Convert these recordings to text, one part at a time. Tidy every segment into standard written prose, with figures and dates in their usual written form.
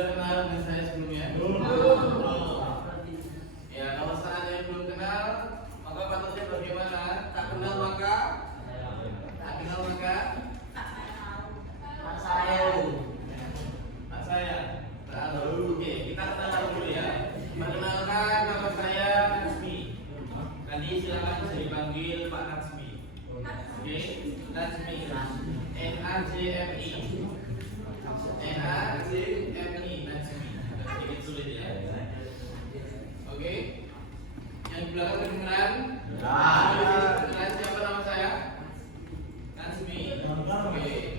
Sudah kenal dengan saya sebelumnya? Belum. Ya, kalau seandainya belum kenal, maka patutnya bagaimana? Tak kenal maka tak kenal maka tahu. Tak saya tahu. Oke, kita kenalan dulu ya. Perkenalkan, nama saya Natsmi. Tadi silakan bisa dipanggil Pak Natsmi. Oke, Natsmi. N-A-J-M-I. N-A-J-M-I. Natsmi. Sedikit sulit ya. Oke. Yang di belakang kedengeran? Kedengeran siapa nama saya? Natsmi. Oke.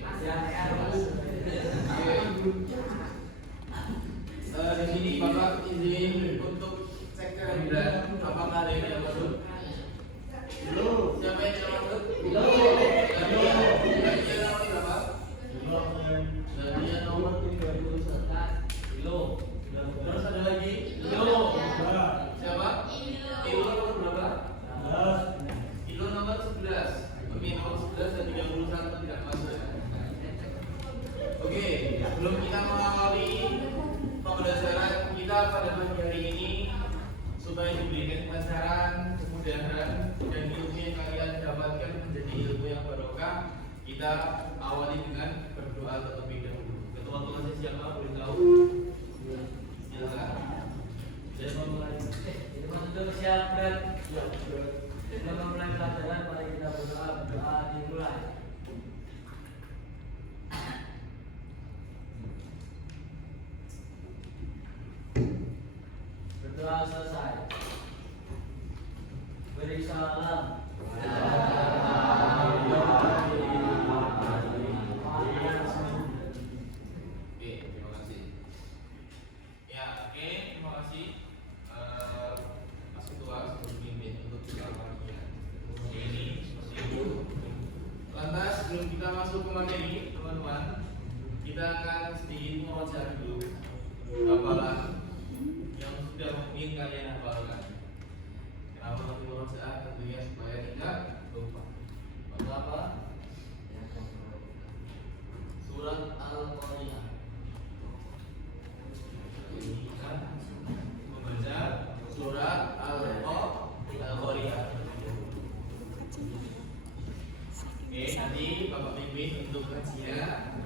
Di sini Bapak izin untuk cek kehadiran. Apakah ada yang tidak masuk? Belum. Siapa yang tidak masuk? Belum. Dia nomor berapa? Dia nomor 31. Belum. Terus ada lagi? Belum. Siapa? Ilo nomor berapa? 11. Ilo nomor 11. Oke, nomor 11 dan 31 tidak masuk ya. Oke, sebelum kita mengawali pembelajaran kita pada pagi hari ini, supaya diberikan kelancaran, kemudahan, dan ilmu yang kalian dapatkan menjadi ilmu yang barokah, kita awali dengan berdoa terlebih dahulu. Ketua kelasnya siapa? Boleh tahu? Silakan. Jadi memulai. Untuk siapkan sebelum memulai pelajaran, mari kita berdoa dimulai. Berdoa selesai. Beri salam. Oke, terima kasih. Ya, oke, terima kasih. Mas Ketua sebelum pimpin untuk kita bagian ini seperti itu. Lantas sebelum kita masuk ke materi, teman-teman, kita akan sedikit murojaah dulu hafalan yang sudah mungkin kalian hafalkan. Kenapa harus murojaah? Tentunya supaya tidak lupa. Maka apa? Surat Al-Qari'ah. Kita membaca surat Al-Qari'ah. Oke, nanti Bapak pimpin untuk kajian.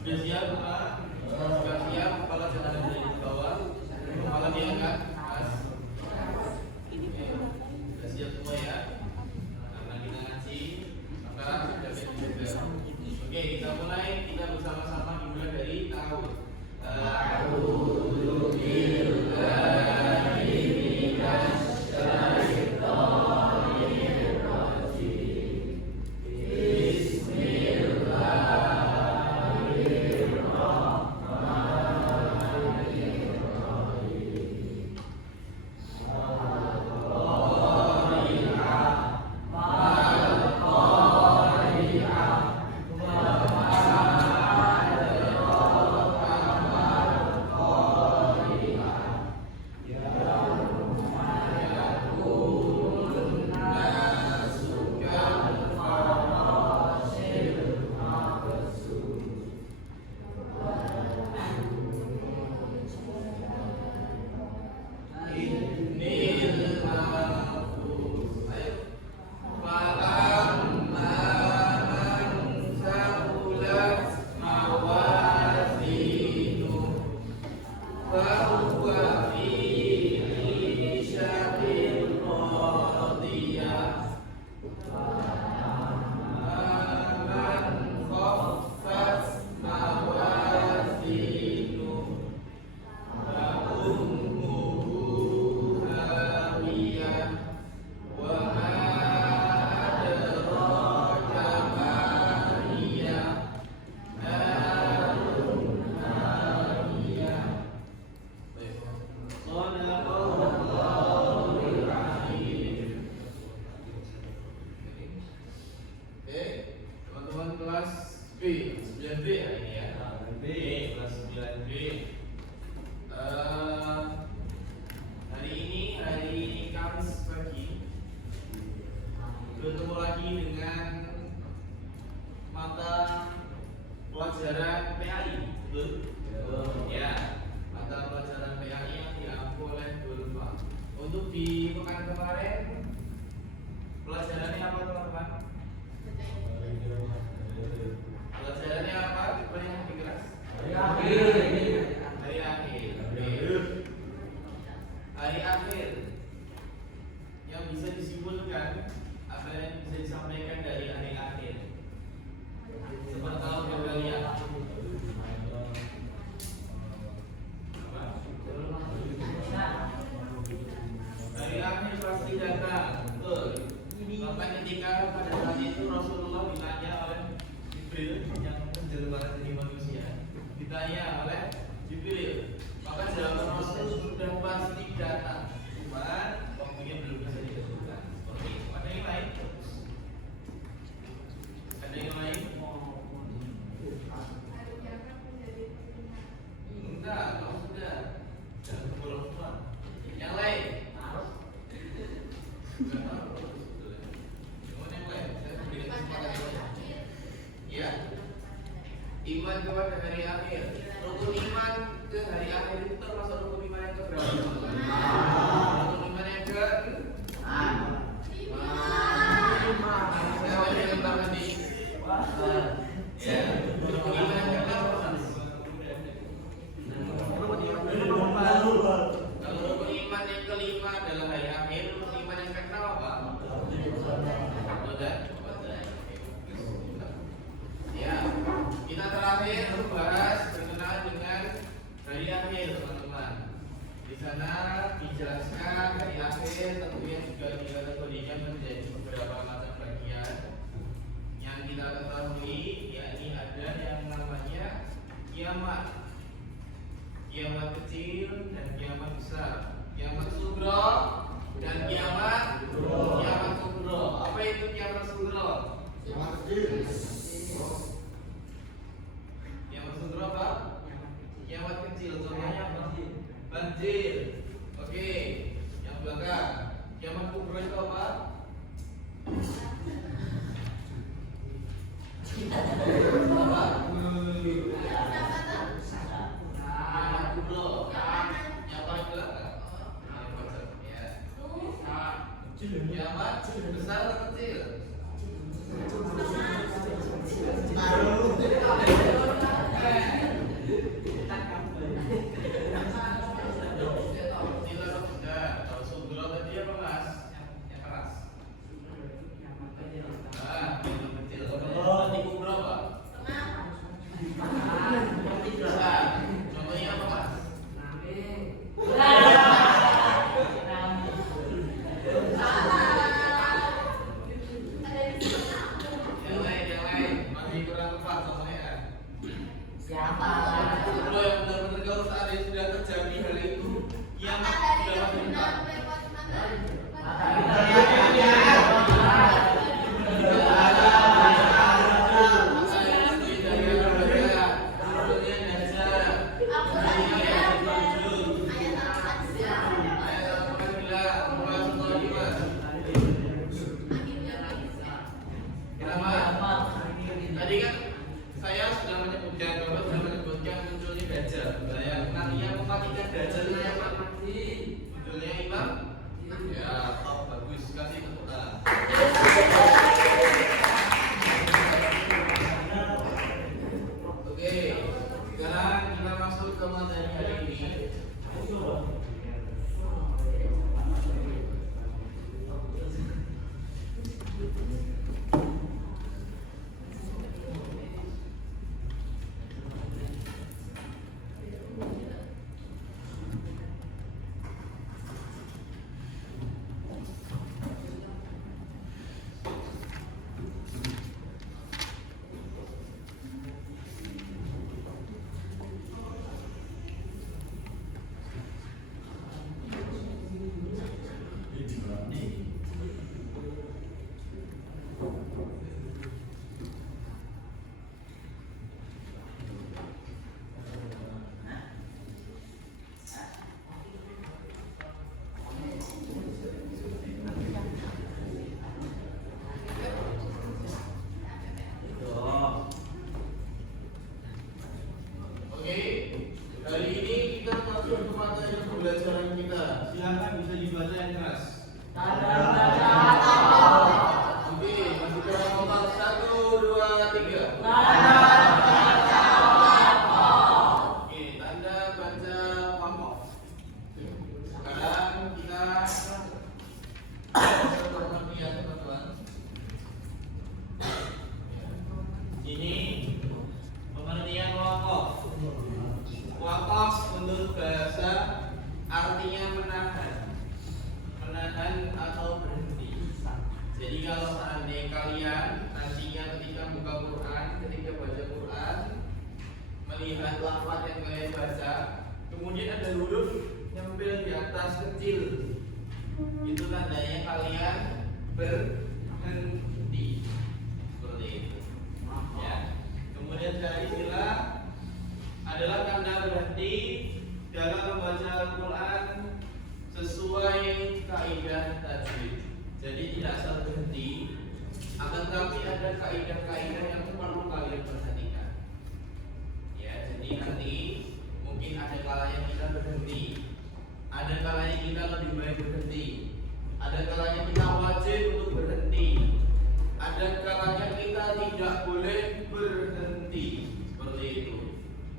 Sudah siap, Bapak? Sudah siap? Kepala jangan ada di bawah. Kepala diangkat, Mas. Sudah siap semua ya? Karena kita ngaji, maka sudah siap juga. Oke, kita mulai. Kita bersama-sama dimulai dari tahun. Bertemu lagi dengan mata pelajaran PAI, betul? Ya. Untuk di pekan kemarin pelajarannya apa teman-teman? Pelajarannya apa? Coba yang lebih keras. Hari akhir. Hari akhir. Yang bisa disimpulkan apa yang bisa disampaikan dari hari akhir. Seperti kalau kalian hari akhir pasti datang, betul. Maka ketika pada saat itu Rasulullah ditanya oleh Jibril yang menjelma jadi manusia, ditanya oleh Jibril, maka jawaban Rasul sudah pasti datang, cuman waktunya belum bisa ditentukan. Seperti itu. Ada yang lain? Ada yang lain? Enggak, kalau sudah jangan keburu semua. Yang lain? Ya, iman kepada hari akhir. Rukun iman ke hari akhir itu termasuk rukun iman yang keberapa? Rukun iman yang ke ya, rukun iman yang ke-6. Kalau rukun iman yang kelima adalah hari akhir, rukun iman yang ke-6 apa? Ya, kita terakhir membahas berkenaan dengan hari akhir, teman-teman. Di sana dijelaskan hari akhir tentunya juga dikategorikan menjadi beberapa macam bagian yang kita ketahui, yakni ada yang namanya kiamat, kiamat kecil dan kiamat besar, kiamat sugro dan kiamat kubro. Apa itu kiamat sugro? Kiamat kecil. Kiamat sugro apa? Kiamat kecil. Contohnya banjir. Oke. Yang belakang. Kiamat kubro itu apa? Apa? Kiamat kubro. Yang paling belakang. Ya. Kiamat besar atau kecil? Kalau sugro tadi apa mas? Yang keras. Yang kecil. Tadi kubro apa? Besar. Contohnya apa mas? Yang lain masih kurang tepat contohnya. Siapa? Kubro yang benar-benar kalau seandainya sudah terjadi hal itu, kiamat sudah pasti dekat. Tadi kan saya sudah menyebutkan, Bapak sudah menyebutkan munculnya Dajjal. Saya yang mematikan Dajjal itu apa? Munculnya Imam. Ya, bagus. Kasih tepuk tangan. Oke, sekarang kita masuk ke materi hari ini. melihat lafaz yang kalian baca, kemudian ada huruf nyempil di atas kecil, itu tandanya kalian berhenti seperti itu. Ya. Kemudian cara istilah adalah tanda berhenti dalam membaca Al-Quran sesuai kaidah tajwid. Jadi tidak asal berhenti, akan tetapi ada kaidah-kaidah yang perlu kalian perhatikan. Ya, jadi nanti mungkin ada kalanya kita berhenti, ada kalanya kita lebih baik berhenti, ada kalanya kita wajib untuk berhenti, ada kalanya kita tidak boleh berhenti, seperti itu.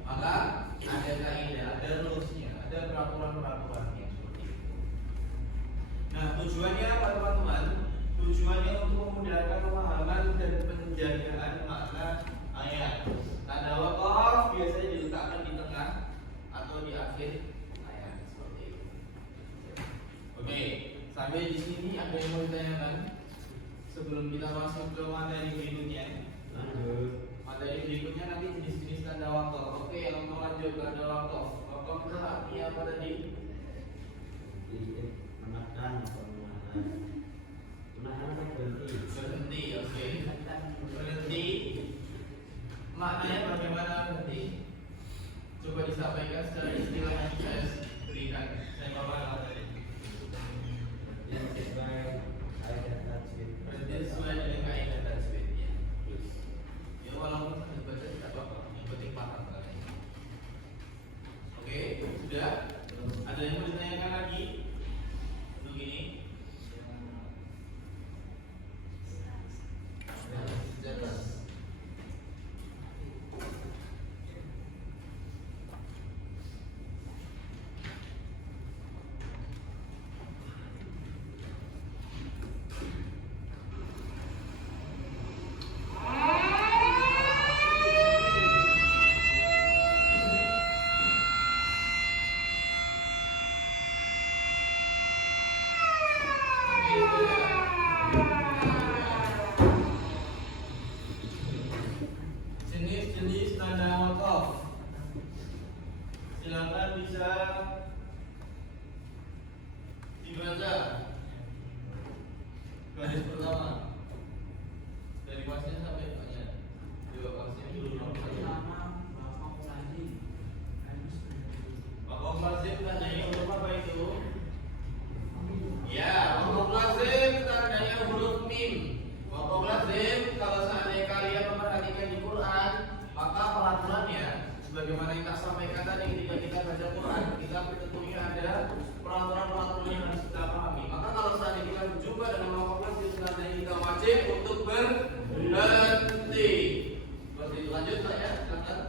Maka ada kaidah, ada rulesnya, ada peraturan-peraturannya seperti itu. Nah, tujuannya apa teman-teman? Tujuannya untuk memudahkan pemahaman dan penjagaan makna ayat. Tanda waqaf biasanya diletakkan di tengah atau di akhir ayat seperti itu. Oke, sampai di sini ada yang mau ditanyakan sebelum kita masuk ke materi berikutnya? Materi berikutnya nanti jenis-jenis tanda waqaf. Oke, yang mau lanjut tanda waqaf. Waqaf itu artinya apa tadi? Menekan atau menahan Berhenti, oke. Berhenti. Maknanya bagaimana berhenti? Coba disampaikan secara istilah yang saya berikan. Saya bawa tadi. Berhenti sesuai dengan kaidah tajwid. Ya, walaupun saya baca tidak apa-apa, yang penting paham kalian. Oke, sudah. Ada yang mau ditanyakan lagi? Untuk ini? Jelas. Jenis-jenis tanda waqaf. Silakan bisa dibaca. Garis pertama dari pasien sampai tanya. Dua pasien dulu nomor satu. Waqaf lazim tandanya huruf apa itu? Ya, waqaf lazim tandanya huruf mim. Waqaf lazim kalau seandainya kalian memperhatikan di Quran, maka peraturannya sebagaimana yang tak sampaikan tadi ketika kita baca Quran, kita tentunya ada peraturan-peraturan yang harus kita pahami. Maka kalau seandainya kita berjumpa dengan waqaf lazim, tandanya kita wajib untuk berhenti. Seperti itu. Lanjut Pak ya, silakan.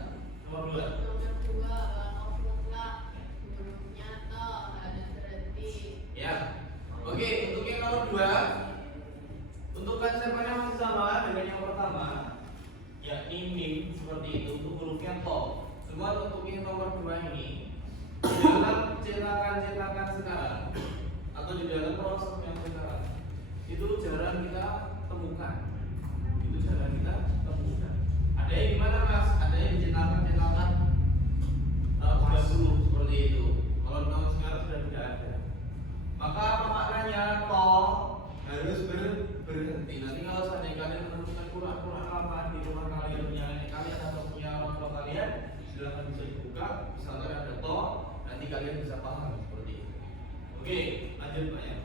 Nomor 2. Ya. Oke, untuk yang nomor 2, untuk konsepnya masih sama dengan yang pertama, yakni mim seperti itu, untuk hurufnya to. Cuma untuk yang nomor 2 ini, di dalam cetakan-cetakan sekarang atau di dalam proses yang sekarang, itu jarang kita temukan. Itu jarang kita temukan. Ada yang di mana Mas? Ada yang di cetakan-cetakan 30 seperti itu. Kalau tahun sekarang sudah tidak ada. Maka apa maknanya? To harus berhenti. Nanti kalau seandainya kalian menemukan Quran lama di rumah kalian, punya nenek kalian atau punya orang tua kalian, silakan bisa dibuka. Misalkan ada to, nanti kalian bisa paham seperti itu. Oke, lanjut Pak ya.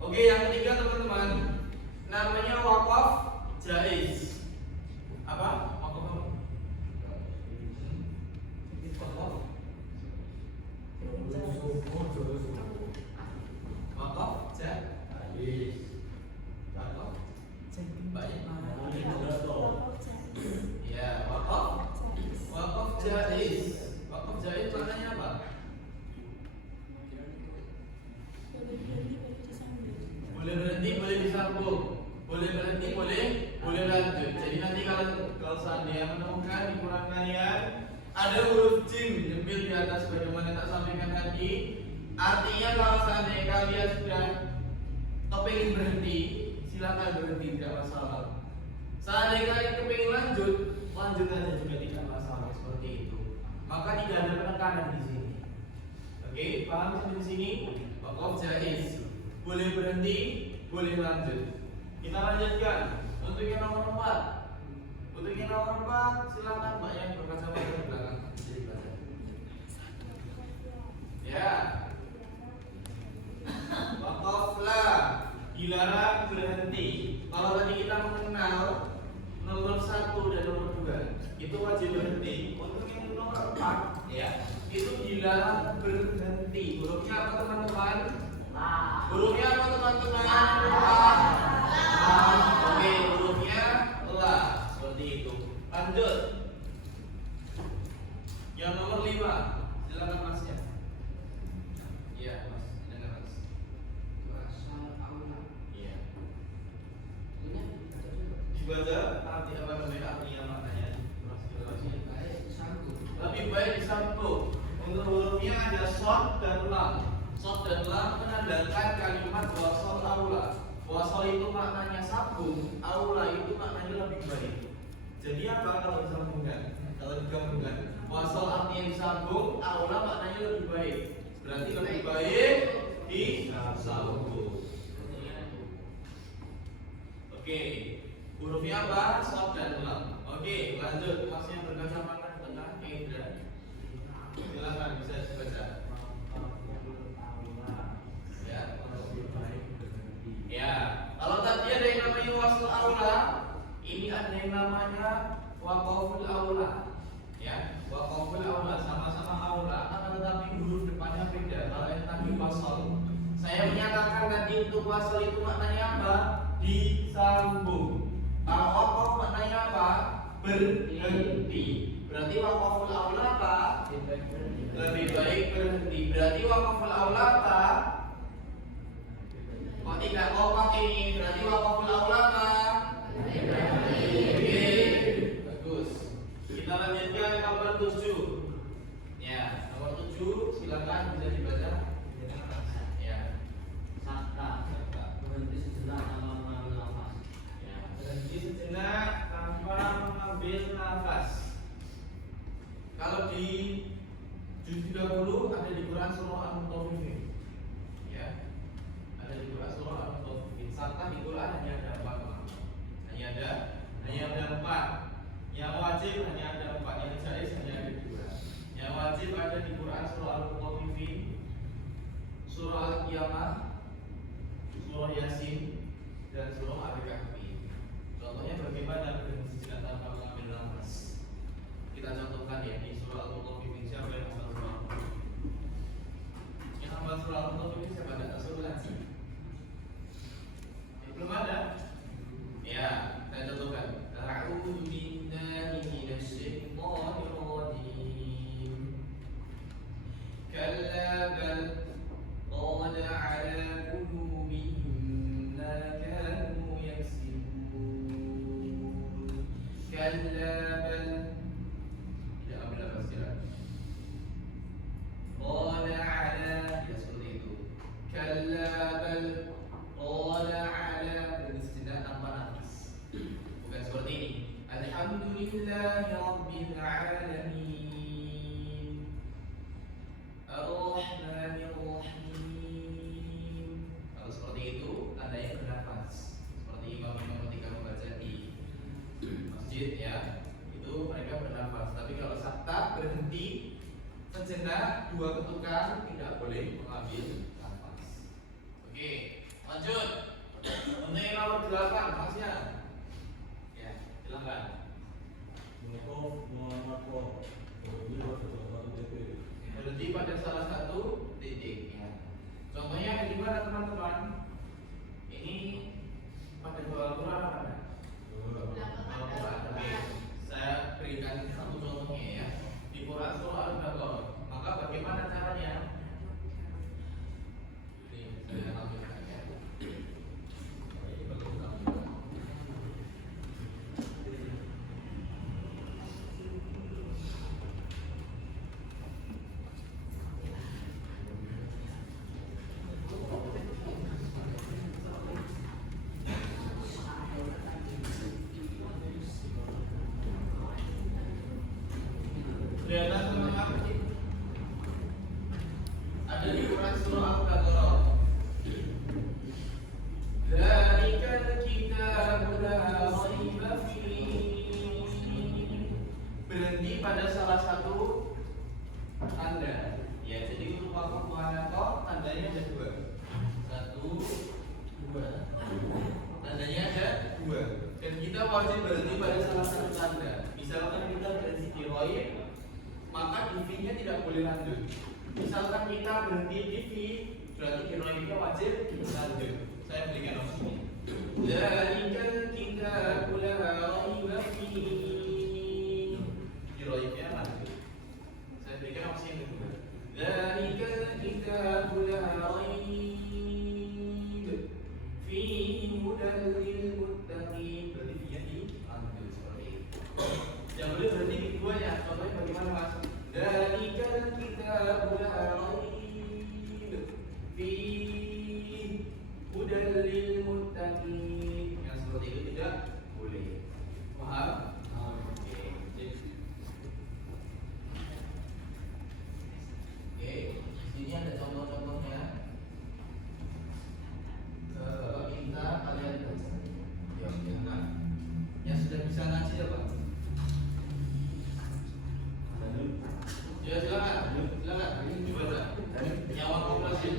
Oke, yang ketiga teman-teman, namanya waqaf jaiz. Apa? Waqaf apa? Waqaf Waqaf jaiz. Waqaf banyak mana? Ya, waqaf jaiz. Waqaf jaiz maknanya apa? Boleh berhenti, boleh disambung. Boleh berhenti, boleh lanjut. Jadi nanti kalau seandainya menemukan di Quran kalian ada huruf jim nyempil di atas bagaimana tak sampaikan tadi, artinya kalau seandainya kalian sudah kepingin berhenti, silakan berhenti, tidak masalah. Seandainya kalian kepingin lanjut, lanjut aja juga tidak masalah seperti itu. Maka tidak ada penekanan di sini. Oke, paham sampai di sini? Wakaf jaiz. Boleh berhenti, boleh lanjut. Kita lanjutkan. Untuk yang nomor 4. Untuk yang nomor 4, silakan Mbak yang berkacamata di belakang. Jadi baca. Ya. Wakaflah, dilarang berhenti. Kalau tadi kita mengenal nomor 1 dan nomor 2, itu wajib berhenti. Untuk yang nomor 4, ya, itu dilarang berhenti. Hurufnya apa teman-teman? Hurufnya apa teman-teman? Oke, hurufnya la. Seperti itu. Lanjut. Yang nomor 5, silakan Masnya. Iya, Mas. Dengar, Mas. Iya. Dibaca arti apa namanya? Artinya maknanya. Lebih baik disambung. Untuk hurufnya ada short dan lam. Short dan lam menandakan kalimat wasol aula. Wasol itu maknanya sambung, aula itu maknanya lebih baik. Jadi apa kalau disambungkan? Kalau digabungkan, wasol artinya disambung, aula maknanya lebih baik. Berarti lebih baik disambung. Oke, hurufnya apa? Short dan lam. Oke, lanjut. Mas yang berkacamata di tengah, Indra. Silakan bisa dibaca. Ya, kalau tadi ada yang namanya wasl aula, ini ada yang namanya waqaful aula. Ya, waqaful aula sama-sama aula, akan tetapi huruf depannya beda. Kalau yang tadi wasl, saya menyatakan tadi untuk wasl itu maknanya apa? Disambung. Kalau waqaf maknanya apa? Berhenti. Berarti waqaful aula apa? Lebih baik berhenti. Berarti waqaful aula apa? Kok tidak kompak ini? Berarti waqaful aula apa? Oke, bagus. Kita lanjutkan nomor 7. Ya, nomor 7 silakan bisa dibaca. Ya. Sakta. Berhenti sejenak tanpa mengambil nafas. Ya, berhenti sejenak tanpa mengambil nafas. Kalau di juz 30 ada di Quran surah Al-Mutaffifin. Ya. Ada di Quran surah Al-Mutaffifin. Sakta di Quran hanya ada 4 makna. Hanya ada 4. Yang wajib hanya ada 4, yang jaiz hanya ada 2. Yang wajib ada di Quran surah Al-Mutaffifin, surah Al-Qiyamah, surah Yasin, dan surah Al-Kahfi. Contohnya bagaimana berhenti sejenak tanpa mengambil nafas. Kita contohkan ya di surah Al-Mutaffifin. Siapa yang hafal surah Al-Mutaffifin? Yang hafal surah Al-Mutaffifin siapa? Tidak suruh ngaji. Belum ada? Ya, saya contohkan. A'udzu billahi minasyaitonir rajim. Kalla bal qad 'ala qulubihim ma kanu yaksibun. Kalla bal tidak ambil apa istilah. Qad 'ala, ya seperti itu. Kalla bal qad 'ala, beristirahat tanpa nafas. Bukan seperti ini. Alhamdulillahi rabbil alamin. Ar-Rahmanir Rahim. Kalau seperti itu tandanya bernafas. Seperti imam-imam ketika membaca di masjid ya, itu mereka bernafas. Tapi kalau sakta berhenti sejenak, 2 ketukan, tidak boleh mengambil nafas. Oke, lanjut. Untuk yang nomor 8, Masnya. Ya, silakan. Berhenti pada salah satu titik. Ya. Contohnya di mana teman-teman? Ini pada dua Al-Quran apa? Al-Quran. Oke, saya berikan satu contohnya ya. Di Quran surah Al-Baqarah. Maka bagaimana caranya? Ini saya ambilkan ya. wajib berhenti pada salah satu tanda. Misalkan kita berhenti di tiroid, maka di V-nya tidak boleh lanjut. Misalkan kita berhenti di V, berarti tiroidnya wajib lanjut. Saya berikan opsi. Dzalikal kitabu la raiba fihi. Tiroidnya lanjut. Saya berikan opsi yang kedua. Dzalikal kitabu la raiba fihi hudan lil muttaqin. Berarti V-nya dilanjut seperti itu. Yang boleh berhenti di keduanya. Contohnya bagaimana Mas? Dzalikal kitabu la raiba fihi hudan lil muttaqin. Yang seperti itu tidak boleh. Paham? Oke. Oke, sini ada contoh-contohnya. Bapak minta kalian baca. Ya, jangan. Yang sudah bisa ngaji apa? Ya, silakan. Silakan. Dibaca. Nyawa kompleksi.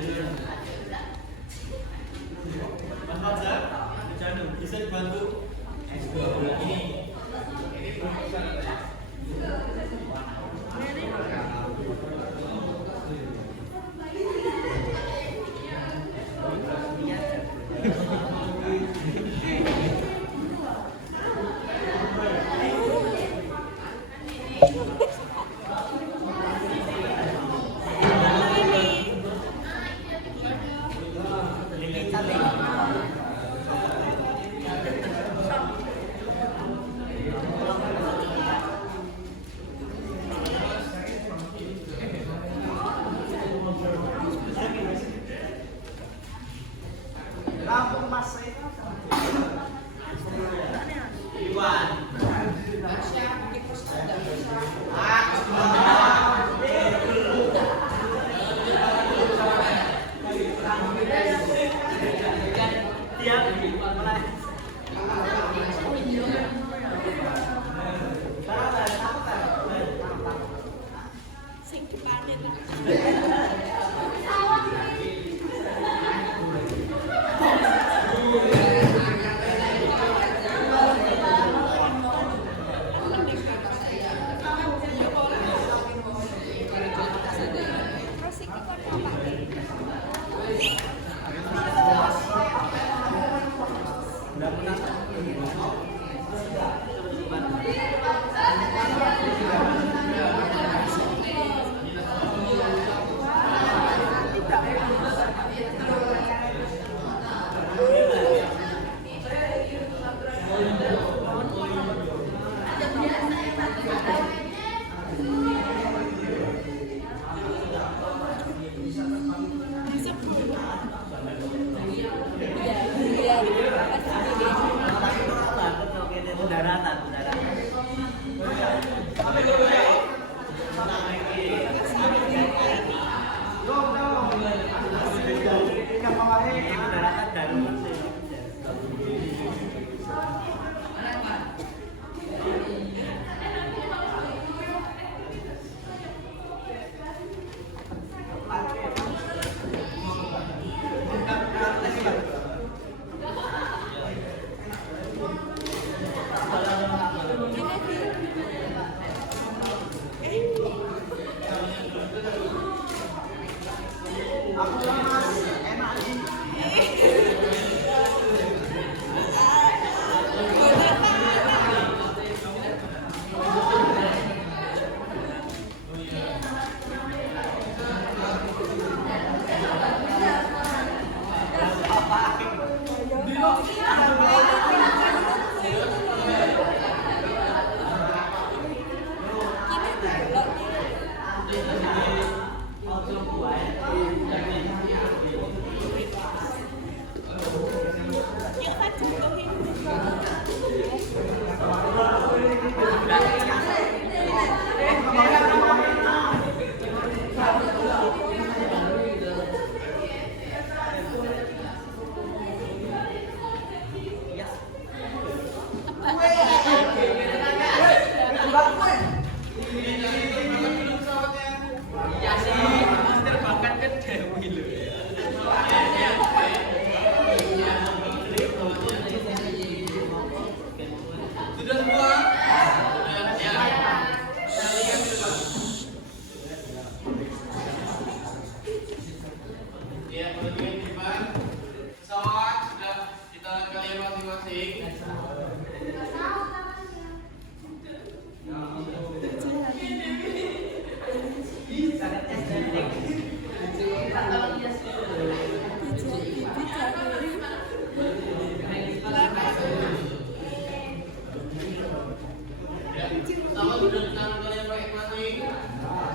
Mas Fajar, bisa dibantu? Ini Lampung Mas. Iwan.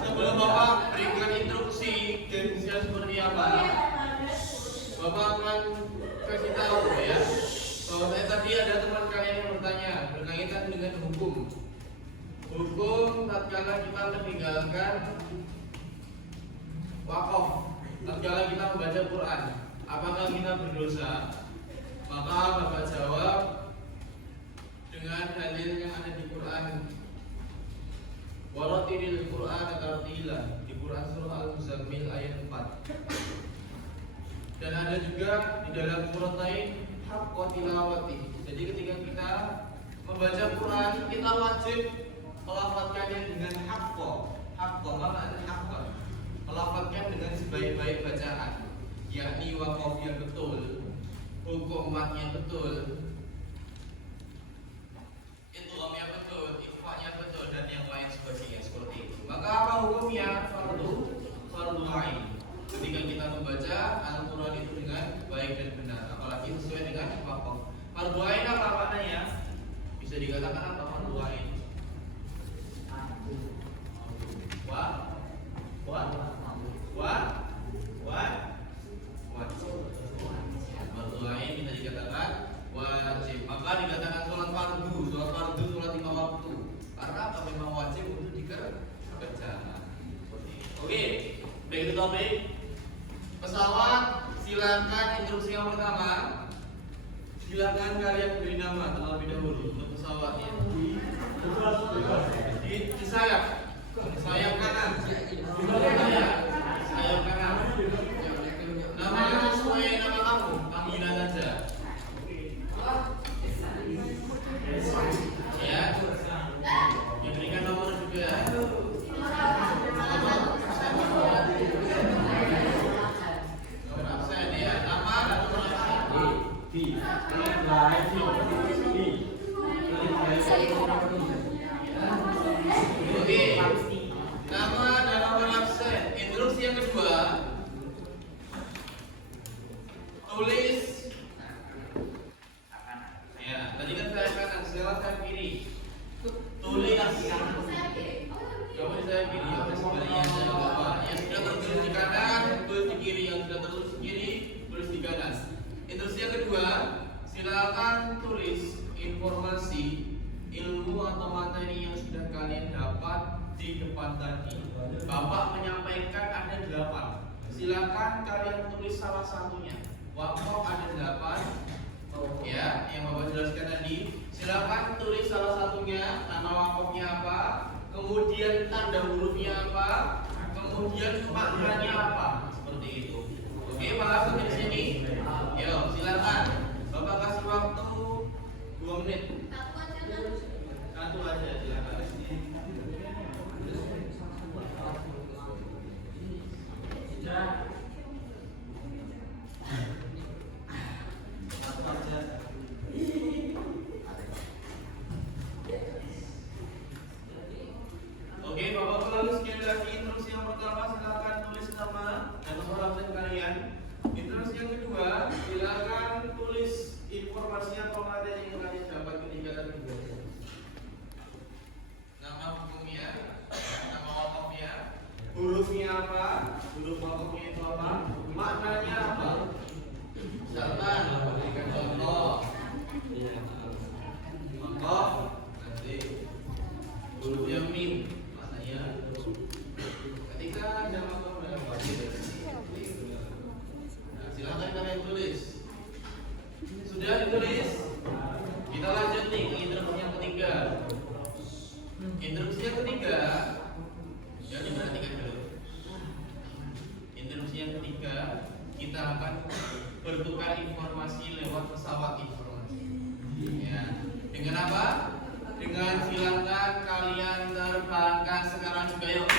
Sebelum Bapak berikan instruksi jenisnya seperti apa, Bapak akan kasih tahu ya bahwa tadi ada teman kalian yang bertanya berkaitan dengan hukum. Hukum tatkala kita meninggalkan wakaf, tatkala kita membaca Quran, apakah kita berdosa? Maka Bapak jawab dengan dalil yang ada di Quran. Waratilil Quran tartila, di Quran surah Al-Muzammil ayat 4. Dan ada juga di dalam surat lain haqqa tilawati. Jadi ketika kita membaca Quran, kita wajib melafadzkannya dengan haqqa. Haqqa maknanya haqqa. Melafadzkan dengan sebaik-baik bacaan, yakni waqafnya betul, hukumatnya betul, itqamnya betul, ikhfa'nya betul, dan yang lain sebagainya seperti itu. Maka apa hukumnya? Fardu ain. Ketika kita membaca Al-Quran itu dengan baik dan benar, apalagi sesuai dengan waqaf. Fardu ain apa maknanya? Bisa dikatakan apa fardu ain? Fardu ain bisa dikatakan wajib. Maka dikatakan sholat fardu, sholat 5 waktu. Karena apa? Memang wajib untuk dikerjakan. Oke, baik itu topik. Pesawat, silakan instruksi yang pertama. Silakan kalian beri nama terlebih dahulu untuk pesawatnya. Di sayap kanan. Sayap kanan. Namanya sesuai nama kamu, panggilan aja. Ya. Diberikan nomor juga. Nomor absen ya. Nama dan nomor absen. Oke. Nama dan nomor absen. Instruksi yang kedua. Tulis. Ya, tadi kan saya kanan, sekarang saya kiri. Tulis. Kamu di saya kiri, ya sebenarnya saya apa? Yang sudah tertulis di kanan, tulis di kiri. Yang sudah tertulis di kiri, tulis di kanan. Instruksi yang kedua, silakan tulis informasi, ilmu atau materi yang sudah kalian dapat di depan tadi. Bapak menyampaikan ada 8. Silakan kalian tulis salah satunya. Wakaf ada 8. Ya, yang Bapak jelaskan tadi. Silakan tulis salah satunya, nama wakafnya apa, kemudian tanda hurufnya apa, kemudian maknanya apa, seperti itu. Oke, Pak langsung di sini. Yo, silakan. Bapak kasih waktu 2 menit. Satu aja, silakan. Oke, Bapak ulangi sekali lagi. Instruksi yang pertama, silakan tulis nama dan nomor absen kalian. Instruksi yang kedua, silakan tulis informasi atau materi yang kalian dapat ketika tadi. Nama hukumnya, nama wakafnya, hurufnya apa, huruf wakafnya itu apa, maknanya apa. Misalkan, berikan contoh. Wakaf, nanti hurufnya mim. Ketika ada wakaf dalam wajib, silakan kalian tulis. Sudah ditulis? Kita lanjut nih ke instruksi yang ketiga. Instruksi yang ketiga, jangan diperhatikan dulu. Instruksi yang ketiga, kita akan bertukar informasi lewat pesawat informasi. Ya, dengan apa? Dengan silakan kalian terbangkan sekarang juga yuk.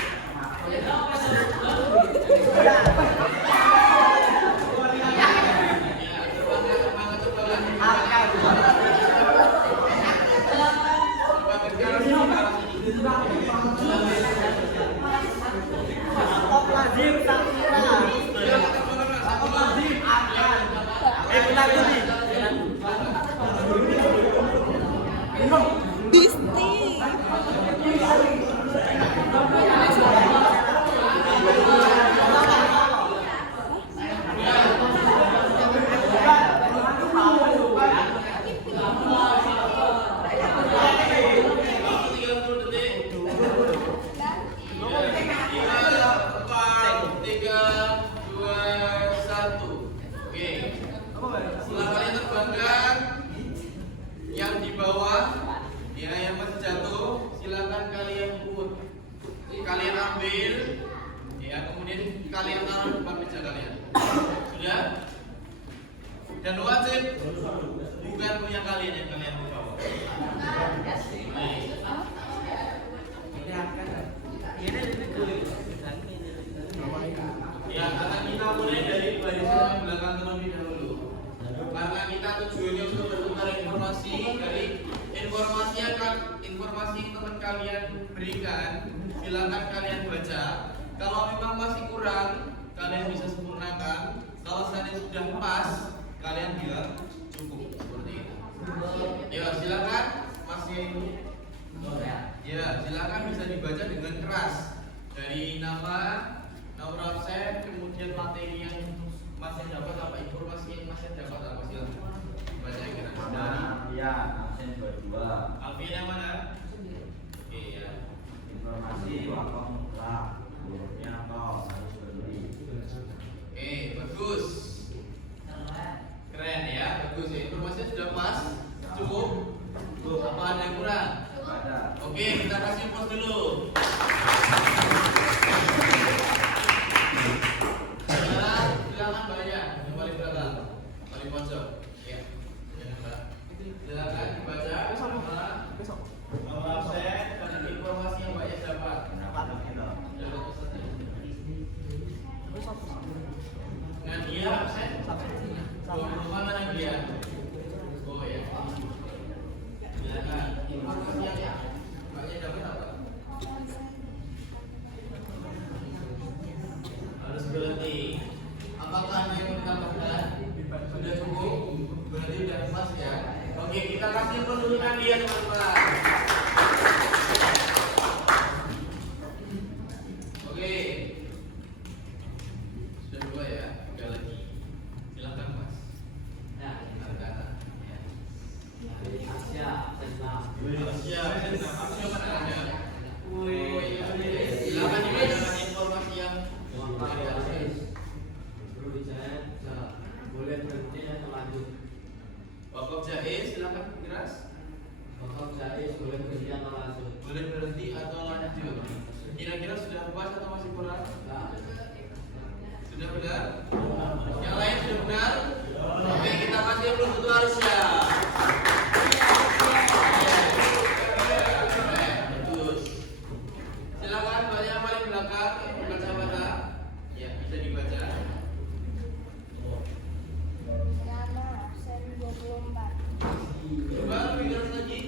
Dan wajib bukan punya kalian yang kalian bawa. Ya, akan kita mulai dari barisan belakang terlebih dahulu. Karena kita tujuannya untuk bertukar informasi dari informasi yang teman kalian berikan, silakan kalian baca. Kalau memang masih kurang, kalian bisa sempurnakan. Kalau seandainya sudah pas, kalian bilang cukup seperti itu. Ya, silakan masih. Ya, silakan bisa dibaca dengan keras dari nama, nomor absen, kemudian materi yang masih dapat apa, informasi yang masih dapat apa, silakan dibaca yang keras. Dari Ya, absen 22. Alfian yang mana? Oke ya. Informasi waktu mutlak. Gurunya kok harus berdiri. Oke, bagus. Keren ya, bagus ya. Informasinya sudah pas, cukup. Apa ada yang kurang? Ada. Oke, kita kasih pos dulu. Silakan baca yang paling belakang, paling pojok. Ya, silakan dibaca sama nomor absen dan informasi yang banyak dapat. Nadia absen? Mana Nadia? Oh ya. Silakan informasi yang banyak dapat apa? Harus berhenti. Apakah Anda yang menambahkan? Sudah cukup? Berarti sudah pas ya. Oke, kita kasih penurunan dia teman-teman. Oke. Sudah dua ya, tiga lagi. Silakan Mas. Ya, Kata-kata. Ya. Asia, absen 6. Asia mana ada? Oh iya. Silakan dibacakan informasi yang dari Asia. Guru Wijaya boleh berhenti atau lanjut. Wakaf jahit, silakan keras. Wakaf jais boleh berhenti atau lanjut. Boleh berhenti atau lanjut. Kira-kira sudah pas atau masih kurang? Nah, Sudah benar? Yang lain sudah benar? Oke, kita kasih belum tentu harus ya. Bagus. Silakan baca yang paling belakang, kacamata. Ya, bisa dibaca. Rama absen 24. Coba lebih keras lagi.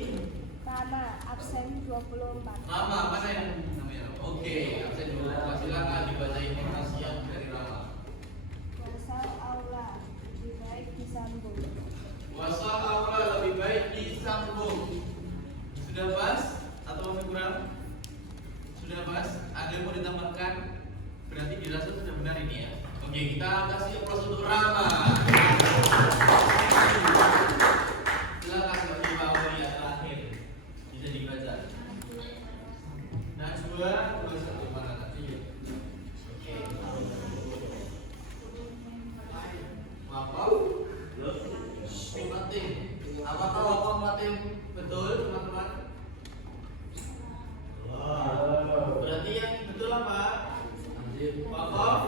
Rama absen 24. Rama, mana yang namanya? Oke, absen dulu. Silakan dibaca informasi yang dari Rama. Wasal aula lebih baik disambung. Wasal aula lebih baik disambung. Sudah pas atau masih kurang? Sudah pas? Ada yang mau ditambahkan? Berarti dirasa sudah benar ini ya. Oke, kita kasih aplaus untuk Rama. Silakan bagi bawah ya terakhir. Bisa dibaca. Najwa 21 mana tadi? Oke. Wakaf? Matim. Apakah wakaf matim betul teman-teman? Berarti yang betul apa? Wakaf?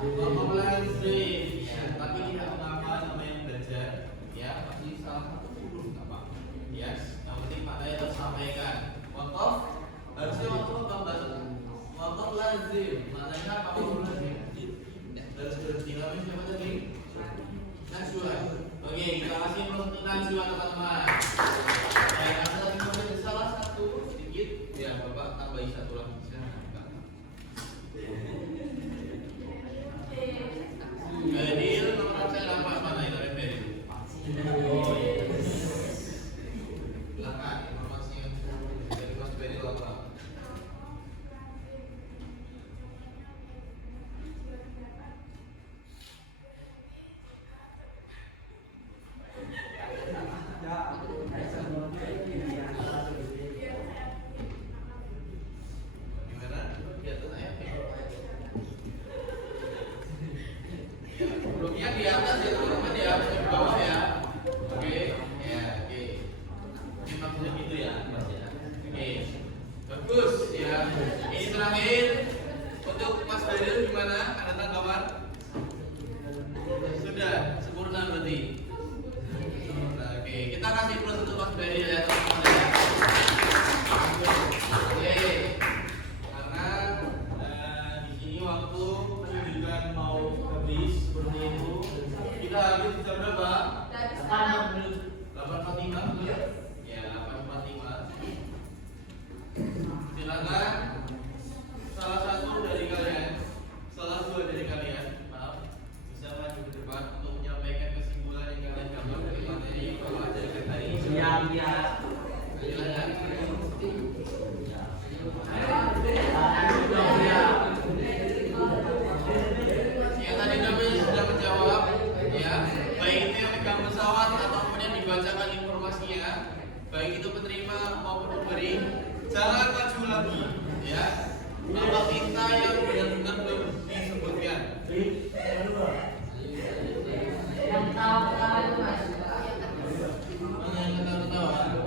Wakaf lazim. Ya, tapi tidak apa-apa sama yang belajar. Ya, pasti salah satu huruf nggak apa-apa. Ya, yang penting maknanya tersampaikan. Wakaf harusnya wakaf apa bahasa? Wakaf lazim. Maknanya apa? Wakaf lazim. Harus berhenti. Namanya siapa tadi? Najwa. Oke, kita kasih untuk Najwa teman-teman. Ya, karena tadi mungkin salah satu sedikit, ya Bapak tambahi satu lagi. Gadil nomor absen apa mana itu Ferry? Oh iya. Silakan informasi yang dari Mas Ferry apa? Gimana? Di atas ayat ya? Belumnya di atas ya teman-teman ya, harus di bawah ya. Oke, ya oke. Ini maksudnya gitu ya, Mas ya. Oke, bagus ya. Ini terakhir untuk Mas Daryl gimana? Ada tanggapan? Sudah sempurna berarti. beri, jangan maju lagi, ya. Nama kita yang benar-benar belum disebutkan. Yang tahu pertama itu mas. Mana yang ketawa-ketawa?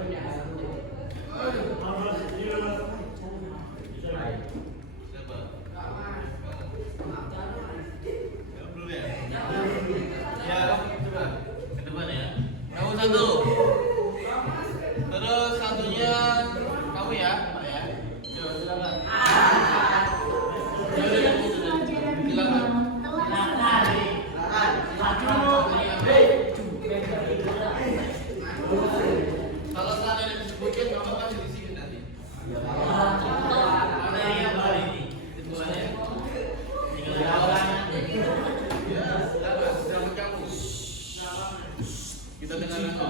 Siapa? Belum ya? Ya, coba ke depan ya. Kamu satu. Terus satunya kamu ya, Pak ya. Yo, silakan. Silakan. Kalau seandainya disebutkan, Bapak masih di sini nanti. Mana yang baru ini? Ketuanya. Tinggal di bawah. Ya, silakan. Silakan kamu. Kita dengarkan dulu.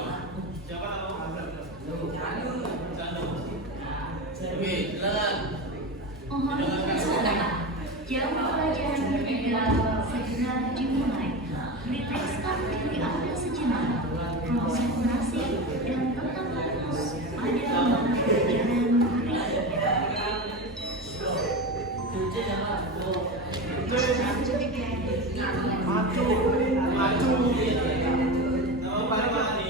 Siapa nama? Oke, silakan. Jam pelajaran ketiga segera dimulai. Reflekskan diri Anda sejenak, konsentrasi dan tetap fokus pada mata pelajaran Nama Pak Mani.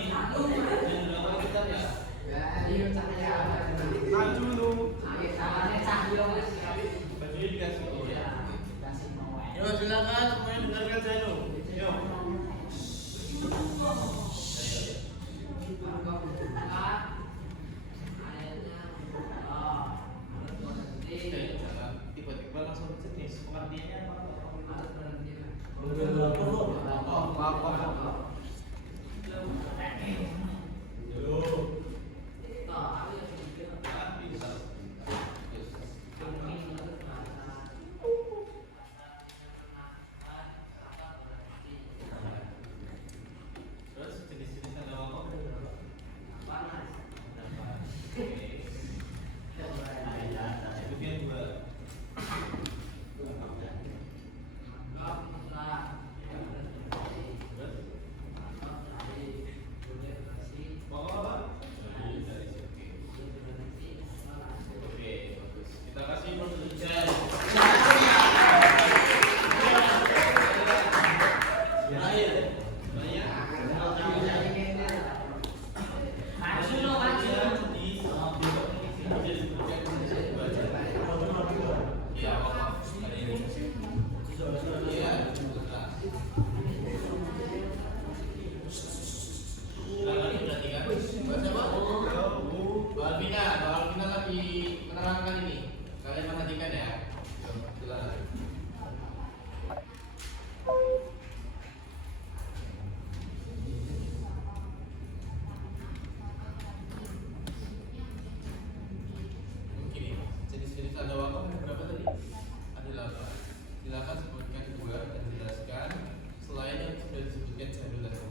Maju dulu. Bajunya dikasih. Yo, silakan semuanya dengarkan saya dulu. Yo. Tiba-tiba langsung jenis pengertiannya apa? Terus jenis-jenis ada apa? Sebutnya dua. Pokok apa? Oke, bagus. Kita kasih pertunjukan. Balbina lagi menerangkan ini. Kalian perhatikan ya. Silakan. Oke, jenis-jenis ada wakaf berapa tadi? Ada 8. Silakan sebutkan dua dan jelaskan selain yang sudah disebutkan saya tadi.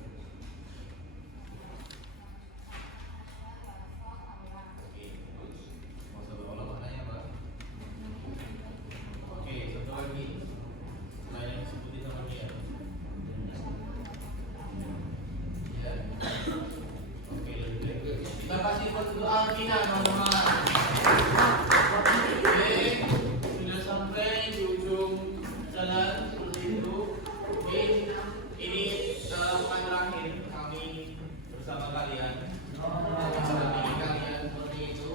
Oke, bagus. Mau satu olah maknanya apa? Oke, satu lagi. Selain yang disebutin sama dia. Ya. Oke, kita kasih doa kita teman-teman. Oke, sudah sampai di ujung jalan seperti itu. Oke, ini bukan terakhir kami bersama kalian. Bersama kalian seperti itu.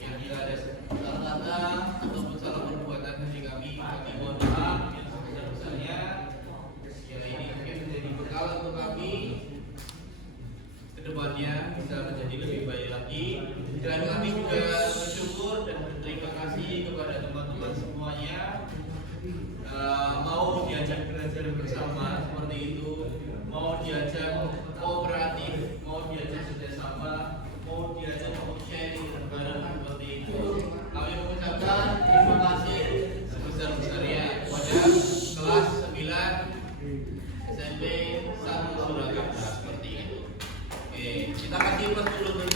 Yang bila ada salah-kata ataupun salah perbuatan dari kami mohon maaf yang sebesar-besarnya. Sekali ini mungkin menjadi bekal untuk kami kedepannya bisa menjadi lebih baik lagi. Dan kami juga bersyukur dan berterima kasih kepada teman-teman semuanya. Mau diajak belajar bersama seperti itu, mau diajak kooperatif, mau diajak kerjasama, mau diajak untuk sharing bareng seperti itu. Kami mengucapkan terima kasih sebesar-besarnya kepada kelas 9 SMP 1 Surakarta seperti itu. Oke, kita kasih plus dulu.